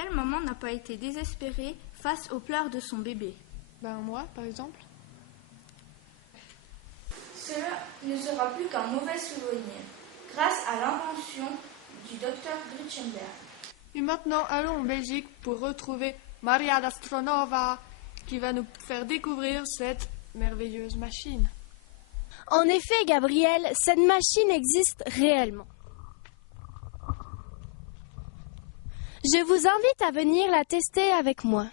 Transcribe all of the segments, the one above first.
Quelle maman n'a pas été désespérée face aux pleurs de son bébé? Moi, par exemple. Cela ne sera plus qu'un mauvais souvenir, grâce à l'invention du docteur Grützenberg. Et maintenant, allons en Belgique pour retrouver Maria Lastronova, qui va nous faire découvrir cette merveilleuse machine. En effet, Gabriel, cette machine existe réellement. Je vous invite à venir la tester avec moi.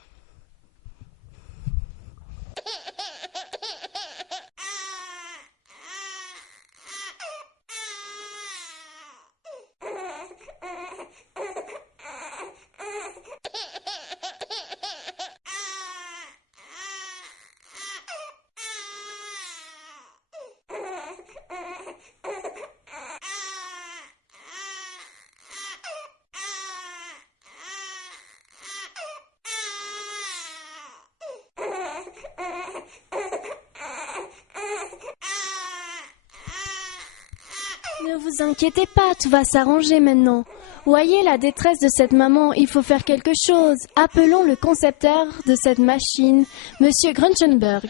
Ne vous inquiétez pas, tout va s'arranger maintenant. Voyez la détresse de cette maman, il faut faire quelque chose. Appelons le concepteur de cette machine, Monsieur Grützenberg.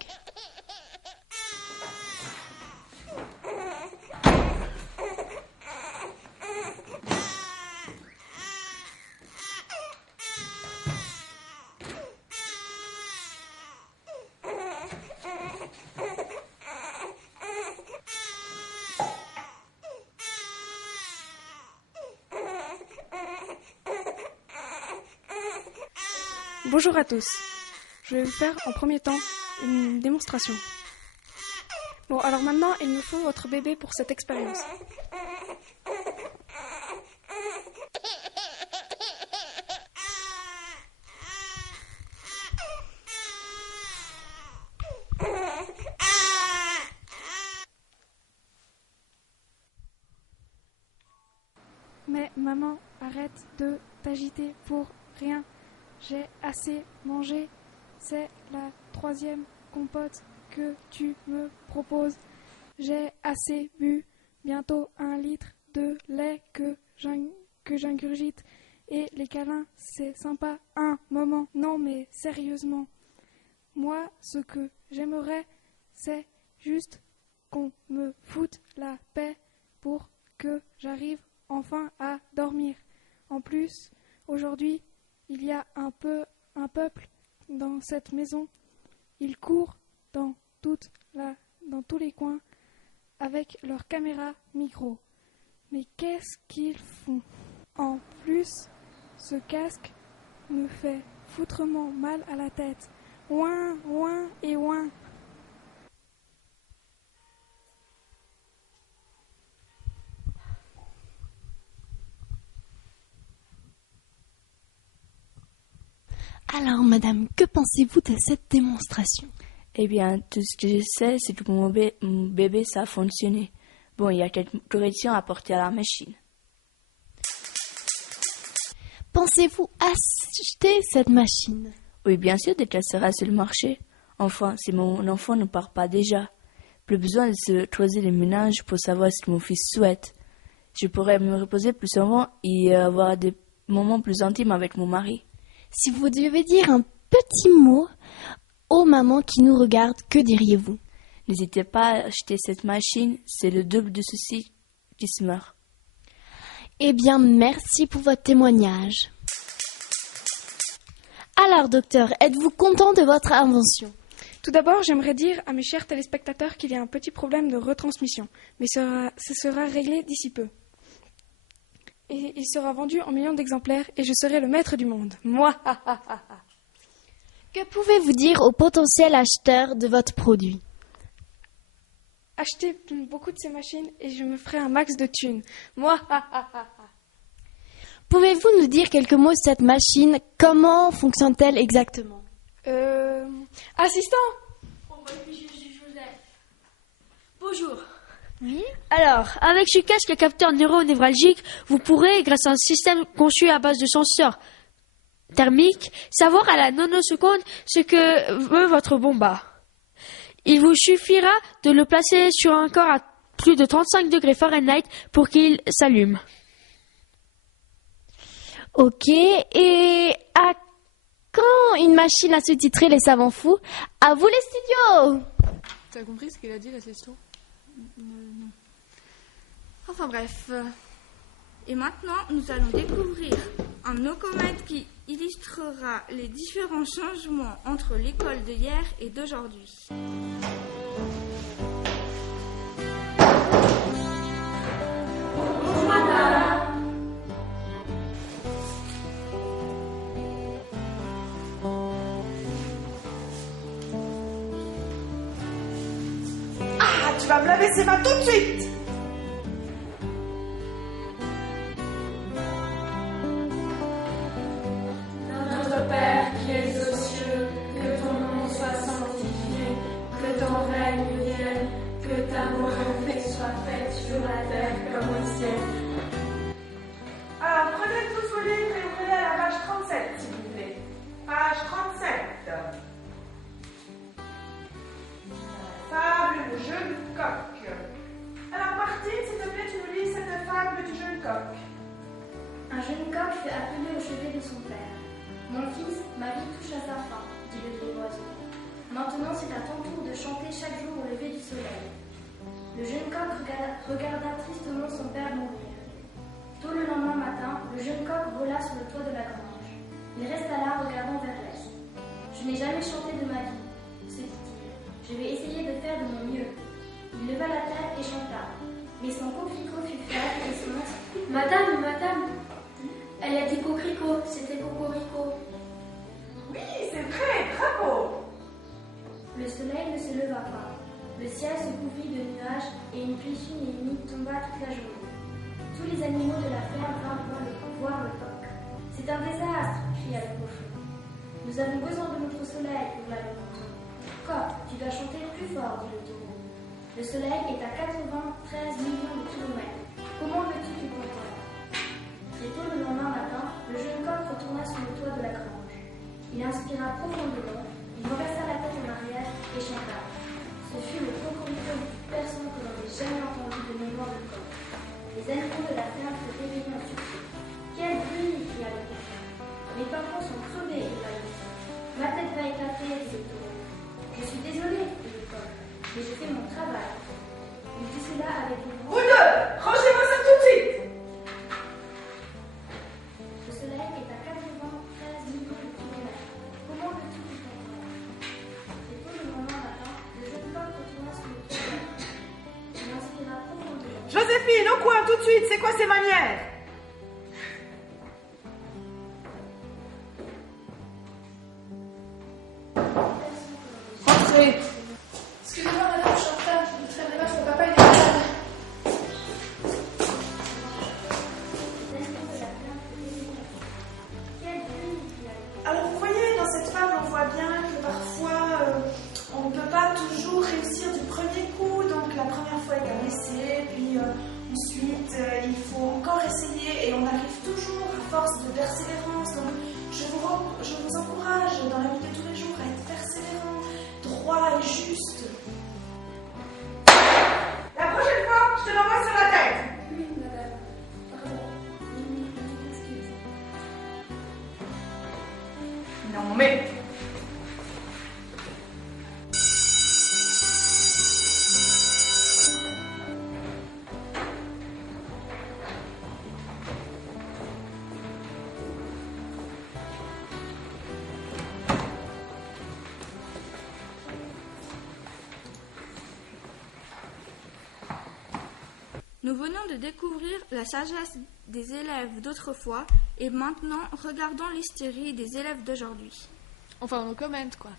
Bonjour à tous. Je vais vous faire en premier temps une démonstration. Bon, alors maintenant, il me faut votre bébé pour cette expérience. Mais maman, arrête de t'agiter pour rien. J'ai assez mangé. C'est la 3e compote que tu me proposes. J'ai assez bu. Bientôt 1 litre de lait que j'ingurgite. Et les câlins, c'est sympa. Un moment. Non mais sérieusement. Moi, ce que j'aimerais, c'est juste qu'on me foute la paix pour que j'arrive enfin à dormir. En plus, aujourd'hui, il y a un peuple dans cette maison. Ils courent dans tous les coins avec leurs caméras micro. Mais qu'est-ce qu'ils font? En plus, ce casque me fait foutrement mal à la tête. Ouin, ouin et ouin. Alors, madame, que pensez-vous de cette démonstration? Eh bien, tout ce que je sais, c'est que mon bébé, ça a fonctionné. Bon, il y a quelques corrections à apporter à la machine. Pensez-vous acheter cette machine? Oui, bien sûr, dès qu'elle sera sur le marché. Enfin, si mon enfant ne part pas déjà. Plus besoin de se creuser les méninges pour savoir ce que mon fils souhaite. Je pourrais me reposer plus souvent et avoir des moments plus intimes avec mon mari. Si vous devez dire un petit mot aux mamans qui nous regardent, que diriez-vous? N'hésitez pas à acheter cette machine, c'est le double de ceux qui se meurent. Eh bien, merci pour votre témoignage. Alors, docteur, êtes-vous content de votre invention? Tout d'abord, j'aimerais dire à mes chers téléspectateurs qu'il y a un petit problème de retransmission, mais ce sera réglé d'ici peu. Et il sera vendu en millions d'exemplaires et je serai le maître du monde. Moi. Que pouvez-vous dire aux potentiels acheteurs de votre produit? Achetez beaucoup de ces machines et je me ferai un max de thunes. Moi. Pouvez-vous nous dire quelques mots de cette machine? Comment fonctionne-t-elle exactement? Assistant. Bonjour. Oui. Alors, avec ce casque à capteur neuronévralgique, vous pourrez, grâce à un système conçu à base de senseurs thermiques, savoir à la nanoseconde ce que veut votre bomba. Il vous suffira de le placer sur un corps à plus de 35 degrés Fahrenheit pour qu'il s'allume. Ok, et machine à sous-titrer les savants fous. À vous les studios! T'as compris ce qu'il a dit, la session? Non. Enfin bref. Et maintenant, nous allons découvrir un no-comment qui illustrera les différents changements entre l'école de hier et d'aujourd'hui. Tu vas me laver ses mains tout de suite. Notre Père qui es aux cieux, que ton nom soit sanctifié, que ton règne vienne, que ta volonté soit faite sur la terre comme au ciel. Alors, prenez tous vos livres et ouvrez à la page 37, s'il vous plaît. Page 37. Fable, le jeune coq. Alors, Martine, s'il te plaît, tu nous lis cette fable du jeune coq. Un jeune coq fut appelé au chevet de son père. Mon fils, ma vie touche à sa fin, dit le vieil oiseau. Maintenant, c'est à ton tour de chanter chaque jour au lever du soleil. Le jeune coq regarda tristement son père mourir. Tôt le lendemain matin, le jeune coq vola sur le toit de la grange. Il resta là, regardant vers l'est. Je n'ai jamais chanté de ma vie, se dit-il. Je vais essayer de faire de mon mieux. Il leva la tête et chanta. Mais son coquelicot fut faible et son Madame, elle a dit coquelicot, c'était cocorico. Oui, c'est vrai, bravo. Le soleil ne se leva pas. Le ciel se couvrit de nuages et une pluie fine et humide tomba toute la journée. Tous les animaux de la ferme vinrent voir le coq. C'est un désastre, cria le cochon. Nous avons besoin de notre soleil, hurla le mouton. Coq, tu dois chanter plus fort, dit le taureau. Le soleil est à 93 millions de kilomètres. Comment veux-tu qu'il comprenne? Très tôt le lendemain matin, le jeune coq retourna sur le toit de la grange. Il inspira profondément, il renversa la tête en arrière et chanta. Ce fut le cocorico le plus perçant que l'on ait jamais entendu de mémoire de coq. Les animaux de la ferme se réveillaient en sursaut. Quel bruit, cria le cochon. Mes tympans sont crevés, hurla le mouton. Ma tête va éclater, dit le taureau. Je suis désolé, dit le coq, mais je fais mon travail. Il dit cela avec une Vous deux, rangez-moi ça tout de suite. Le soleil est à 93 millions de kilomètres. Comment veux-tu qu'il comprenne? C'est tôt le lendemain matin, le jeune coq retourna sur le toit. Il inspira profondément. Joséphine, au coin, tout de suite, c'est quoi ces manières? Entrez. Excusez-moi, madame, je suis en retard. Je vous traînerai pas, mon papa, il est malade. Alors vous voyez, dans cette fable, on voit bien que parfois, on ne peut pas toujours réussir du premier coup. Donc la première fois, il y a un essai, puis ensuite, il faut encore essayer. Et on arrive toujours, à force de persévérance. Donc je vous encourage, dans la vie de tous les jours, à être persévérant, droit et juste. La prochaine fois, je te l'envoie sur la tête. Oui, madame. Pardon. Une excuse. Non mais... Nous venons de découvrir la sagesse des élèves d'autrefois et maintenant regardons l'hystérie des élèves d'aujourd'hui. Enfin, on commente, quoi.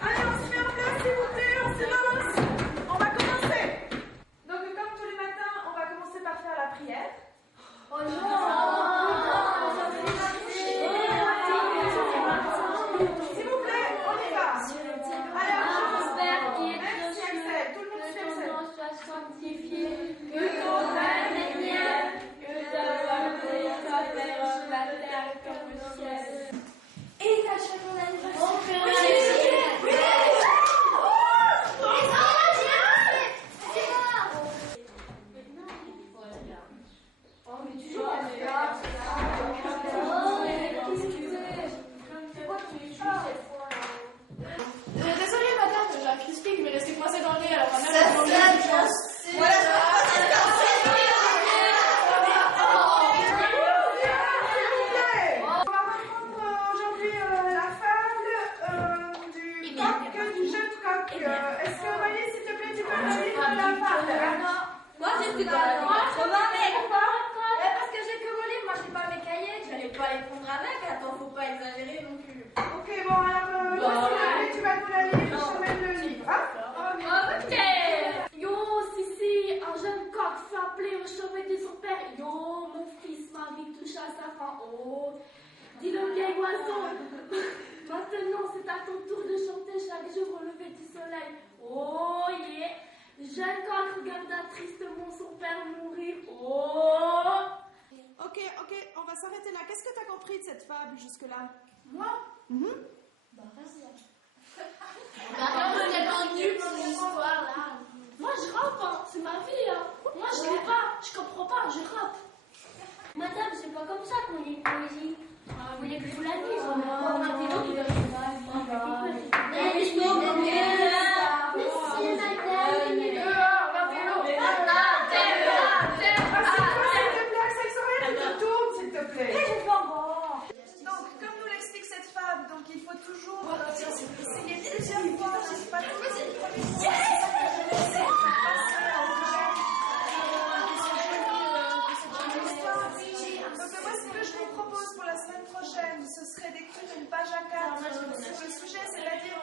Allez, on se met en place, s'il vous plaît, on s'élance. On va commencer. Donc, comme tous les matins, on va commencer par faire la prière. Oh non! S'il vous plaît, on y va. Allez, on Père qui est Merci, aux cieux, Axel. Tout le monde que suit ton Axel. nom soit sanctifié, que ton règne vienne, que ta volonté soit faite sur la terre comme au avec, attends, faut pas exagérer non plus. Ok, bon, alors, tu vas nous la lire, je t'emmène le livre, hein? Ok. Yo, si, un jeune coq fait appeler au chevet de son père. Yo, mon fils, ma vie touche à sa fin. Oh, dis le vieil oiseau. Maintenant, c'est à ton tour de chanter chaque jour au lever du soleil. Oh, yeah. Jeune coq regarda tristement son père mourir. Oh. Ok, on va s'arrêter là. Qu'est-ce que t'as compris de cette fable jusque-là? Moi Bah, vas-y. Moi, je rappe, hein. C'est ma vie. Hein. Moi, je lis pas, je comprends pas, je rappe. Madame, c'est pas comme ça qu'on lit une poésie. Vous voulez que je vous la lise? Donc, comme nous l'explique cette fable, donc il faut toujours essayer plusieurs fois, c'est pas toujours le premier coup, c'est ça que je vais essayer de faire passer aux jeunes Donc moi, ce que je vous propose pour la semaine prochaine, ce serait d'écrire une page à 4 sur le sujet, c'est-à-dire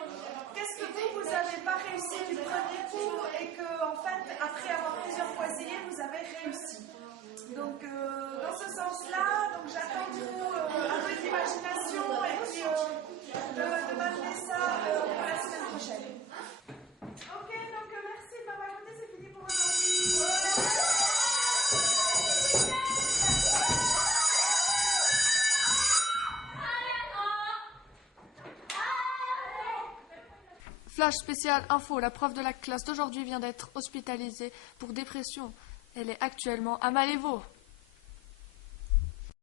qu'est-ce que vous n'avez pas réussi du premier coup et que, en fait, après avoir plusieurs fois essayé, vous avez réussi. Donc, dans ce sens-là, donc j'attends de vous un peu d'imagination et puis de m'amener ça pour la semaine prochaine. Ok, donc merci de m'avoir écouté, c'est fini pour aujourd'hui. Flash spécial info, la prof de la classe d'aujourd'hui vient d'être hospitalisée pour dépression. Elle est actuellement à Malévo.